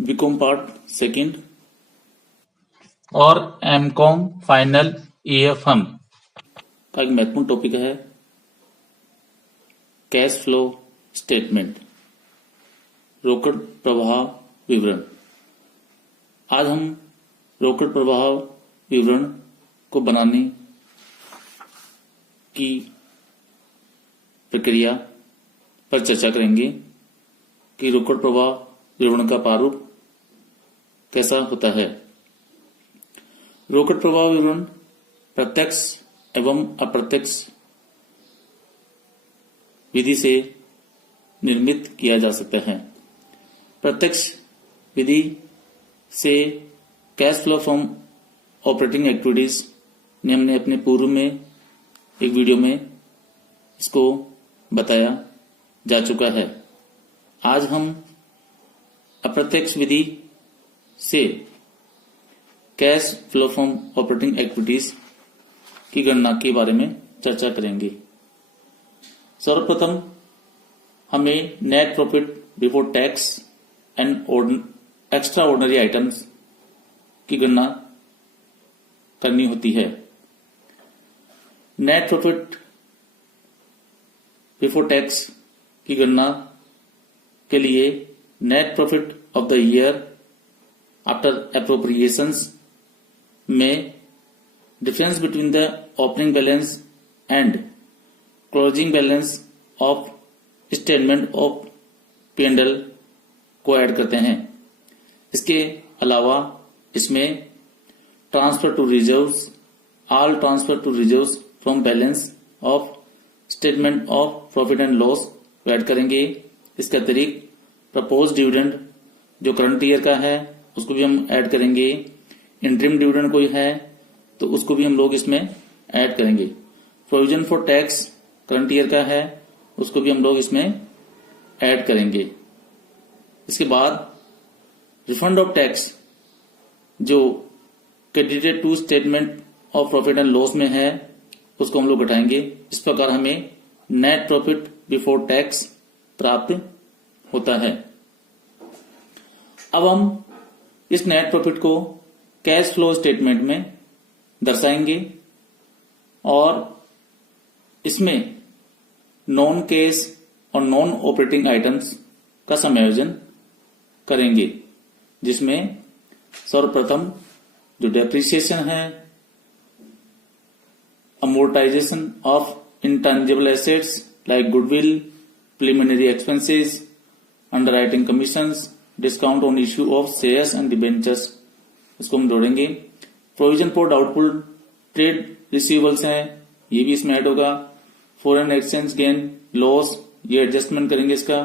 BCom part second और MCom final EFM का एक महत्वपूर्ण टॉपिक है कैश फ्लो स्टेटमेंट, रोकड़ प्रवाह विवरण। आज हम रोकड़ प्रवाह विवरण को बनाने की प्रक्रिया पर चर्चा करेंगे कि रोकड़ प्रवाह विवरण का प्रारूप कैसा होता है। रोकड़ प्रवाह विवरण प्रत्यक्ष एवं अप्रत्यक्ष विधि से निर्मित किया जा सकता है। प्रत्यक्ष विधि से cash flow from operating activities ने हमने अपने पूर्व में एक वीडियो में इसको बताया जा चुका है। आज हम अप्रत्यक्ष विधि से cash flow from operating activities की गणना के बारे में चर्चा करेंगे। सर्वप्रथम हमें net profit before tax and extra ordinary items की गणना करनी होती है। नेट प्रॉफिट बिफोर टैक्स की गणना के लिए net profit of the year after appropriations में difference between the opening balance and closing balance of statement of P&L को ऐड करते हैं। इसके अलावा इसमें transfer to reserves, all transfer to reserves from balance of statement of profit and loss को add करेंगे। इसके अतिरिक्त प्रपोज डिविडेंड जो करंट ईयर का है उसको भी हम ऐड करेंगे। इंटरिम डिविडेंड कोई है तो उसको भी हम लोग इसमें ऐड करेंगे। Provision for tax current year का है उसको भी हम लोग इसमें ऐड करेंगे। इसके बाद रिफंड ऑफ टैक्स जो credited to statement of profit and loss में है उसको हम लोग घटाएंगे। इस प्रकार हमें नेट प्रॉफिट बिफोर टैक्स प्राप्त होता है। अब हम इस नेट प्रॉफिट को कैश फ्लो स्टेटमेंट में दर्शाएंगे और इसमें नॉन कैश और नॉन ऑपरेटिंग आइटम्स का समायोजन करेंगे, जिसमें सर्वप्रथम जो डेप्रिसिएशन है, amortisation of intangible assets like goodwill, preliminary expenses, underwriting commissions, discount on issue of shares and debentures, इसको हम जोड़ेंगे। Provision for doubtful trade receivables हैं, ये भी इसमें ऐड होगा। फॉरेन एक्सचेंज गेन लॉस, ये एडजस्टमेंट करेंगे इसका।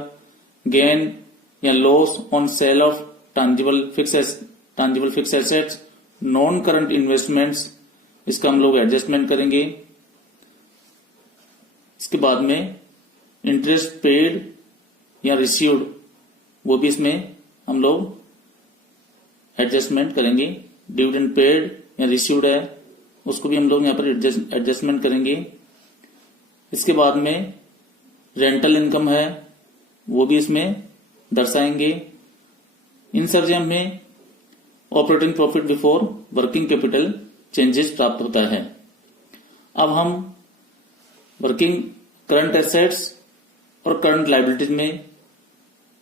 गेन या loss on sale of tangible fix assets, non current investments, इसका हम लोग एडजस्टमेंट करेंगे। इसके बाद में इंटरेस्ट पेड या रिसीव्ड, वो भी इसमें हम लोग एडजस्टमेंट करेंगे। डिविडेंड पेड या रिसीव्ड है उसको भी हम लोग यहाँ पर एडजस्टमेंट करेंगे। इसके बाद में रेंटल इनकम है वो भी इसमें दर्शाएंगे। इन सब से हमें operating profit before working capital changes प्राप्त होता है। अब हम वर्किंग करंट एसेट्स और करंट लायबिलिटीज में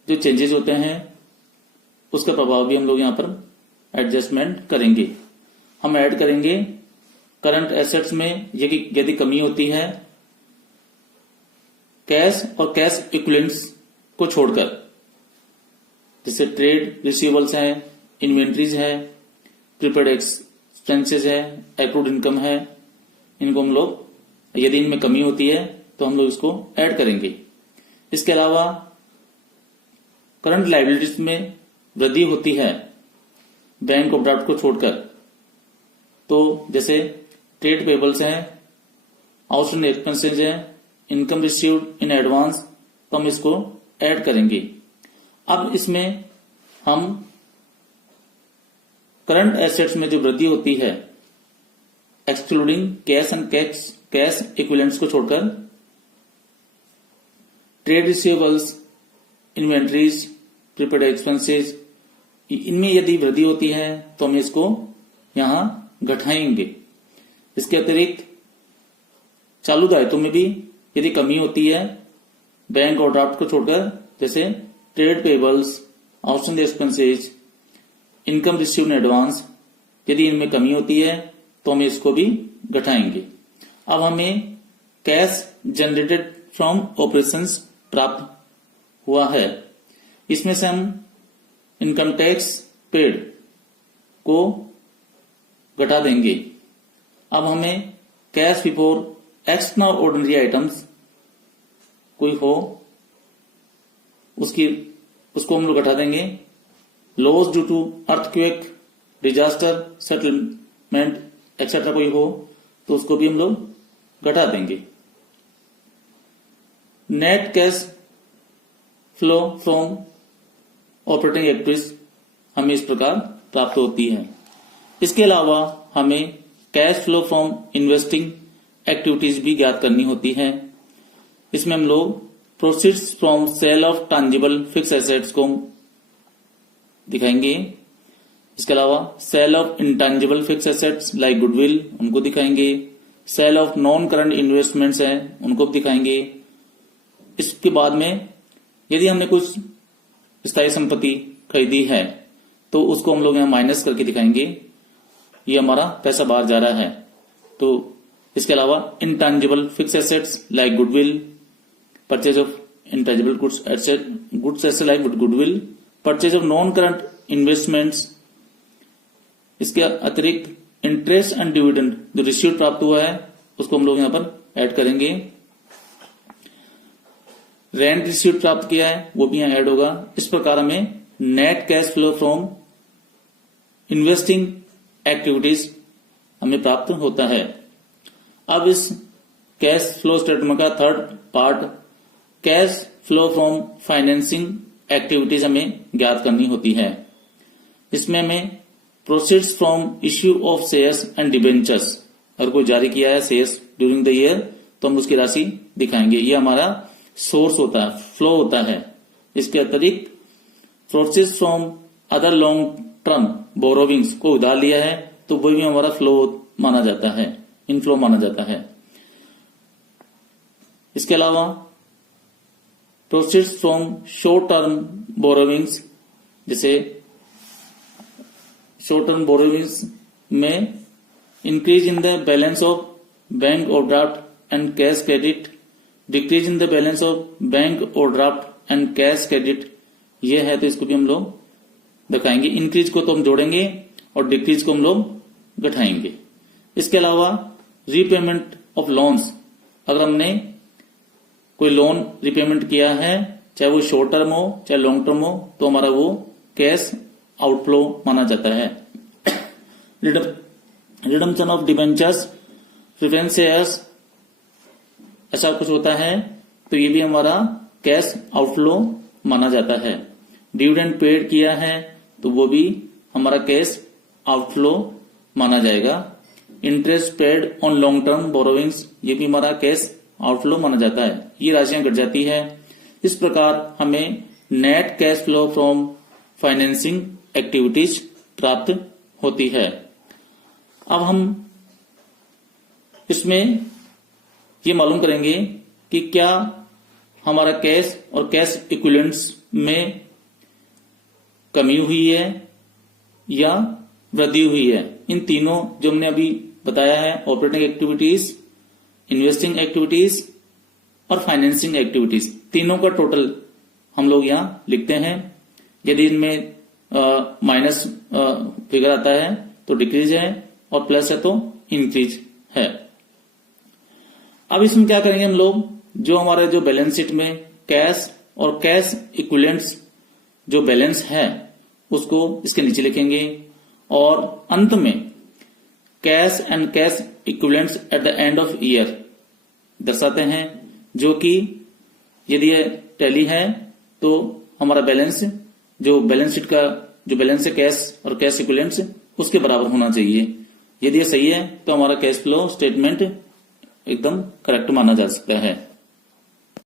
जो चेंजेस होते हैं उसका प्रभाव भी हम लोग यहाँ पर एडजस्टमेंट करेंगे। हम ऐड करेंगे करंट एसेट्स में यदि कमी होती है कैश और कैश इक्विवेलेंट्स को छोड़कर, जैसे ट्रेड रिसीवेबल्स है, इन्वेंट्रीज है, प्रीपेड एक्सपेंसेस है, एक्रूड इनकम है, इनको हम लोग यदि इनमें कमी होती है तो हम लोग इसको ऐड करेंगे। इसके अलावा करंट लायबिलिटीज में वृद्धि होती है बैंक ओवरड्राफ्ट को छोड़कर, तो जैसे ट्रेड पेबल्स हैं, आउटस्टैंडिंग एक्सपेंसेस हैं, इनकम रिसीव्ड इन एडवांस, तो हम इसको ऐड करेंगे। अब इसमें हम करंट एसेट्स में जो वृद्धि होती है excluding cash and cash equivalents को छोड़कर, trade receivables, inventories, prepaid expenses इनमें यदि वृद्धि होती है तो हम इसको यहां घटाएंगे। इसके अतिरिक्त चालू दायित्वों में भी यदि कमी होती है बैंक ओवरड्राफ्ट को छोड़कर, जैसे trade payables, outstanding expenses, income received in advance, यदि इनमें कमी होती है तो हम इसको भी घटाएंगे। अब हमें कैश जनरेटेड फ्रॉम ऑपरेशंस प्राप्त हुआ है, इसमें से हम इनकम टैक्स पेड को घटा देंगे। अब हमें cash before extraordinary items कोई हो उसको हम लोग घटा देंगे। Loss due to earthquake, disaster, settlement etcetera कोई हो तो उसको भी हम लोग घटा देंगे। Net cash flow from operating activities हमें इस प्रकार प्राप्त होती है। इसके अलावा हमें cash flow from investing activities भी ज्ञात करनी होती है। इसमें हम लोग proceeds from sale of tangible fix assets को दिखाएंगे। इसके अलावा sale of intangible fix assets like goodwill उनको दिखाएंगे। Sale of non current investments हैं उनको भी दिखाएंगे। इसके बाद में यदि हमने कुछ स्थायी संपत्ति खरीदी है तो उसको हम लोग यहां माइनस करके दिखाएंगे, ये हमारा पैसा बाहर जा रहा है। तो इसके अलावा intangible fix assets like goodwill, purchase of intangible goods asset like goodwill, purchase of non current investments. इसके अतिरिक्त इंटरेस्ट एंड डिविडेंड जो रिसीव प्राप्त हुआ है उसको हम लोग यहां पर ऐड करेंगे। रेंट रिसीव प्राप्त किया है वो भी यहां ऐड होगा। इस प्रकार हमें net cash flow from investing activities हमें प्राप्त होता है। अब इस कैश फ्लो स्टेटमेंट का third part cash flow from financing activities हमें ज्ञात करनी होती है। इसमें हमें proceeds from issue of shares and debentures, अगर कोई जारी किया है शेयर्स ड्यूरिंग द ईयर तो हम उसकी राशि दिखाएंगे। ये हमारा सोर्स होता है, फ्लो होता है। इसके अतिरिक्त proceeds from other long term borrowings को उधार लिया है तो वो भी हमारा फ्लो माना जाता है, इनफ्लो माना जाता है। इसके अलावा proceeds from short term borrowings, जैसे शॉर्ट टर्म बोरोविंग्स में increase in the balance of bank overdraft and cash credit, decrease in the balance of bank overdraft and cash credit, ये है तो इसको भी हम लोग दिखाएंगे। इंक्रीज को तो हम जोड़ेंगे और डिक्रीज को हम लोग घटाएंगे। इसके अलावा रीपेमेंट ऑफ लोन्स, अगर हमने कोई लोन रिपेमेंट किया है चाहे वो शॉर्ट टर्म हो चाहे लॉन्ग टर्म हो तो हमारा वो कैश आउटफ्लो माना जाता है। Redemption of debentures, preference shares, ऐसा कुछ होता है तो ये भी हमारा कैश आउटफ्लो माना जाता है। डिविडेंड पेड किया है तो वो भी हमारा कैश आउटफ्लो माना जाएगा। Interest paid on long term borrowings, ये भी हमारा कैश आउटफ्लो माना जाता है। ये राशियां घट जाती है। इस प्रकार हमें net cash flow from financing activities प्राप्त होती है। अब हम इसमें ये मालूम करेंगे कि क्या हमारा कैश और कैश इक्विवेलेंट्स में कमी हुई है या वृद्धि हुई है। इन तीनों जो हमने अभी बताया है, ऑपरेटिंग एक्टिविटीज, इन्वेस्टिंग एक्टिविटीज और फाइनेंसिंग एक्टिविटीज, तीनों का टोटल हम लोग यहां लिखते हैं। यदि इनमें माइनस फिगर आता है तो डिक्रीज है और प्लस है तो इंक्रीज है। अब इसमें क्या करेंगे हम लोग, जो हमारे जो बैलेंस शीट में कैश और कैश इक्विवेलेंट्स जो बैलेंस है उसको इसके नीचे लिखेंगे और अंत में cash and cash equivalents at the end of year दर्शाते हैं, जो कि यदि ये टैली है तो हमारा बैलेंस जो बैलेंस शीट का जो बैलेंस है कैश और कैश इक्विवेलेंट्स उसके बराबर होना चाहिए। यदि ये सही है तो हमारा कैश फ्लो स्टेटमेंट एकदम करेक्ट माना जा सकता है।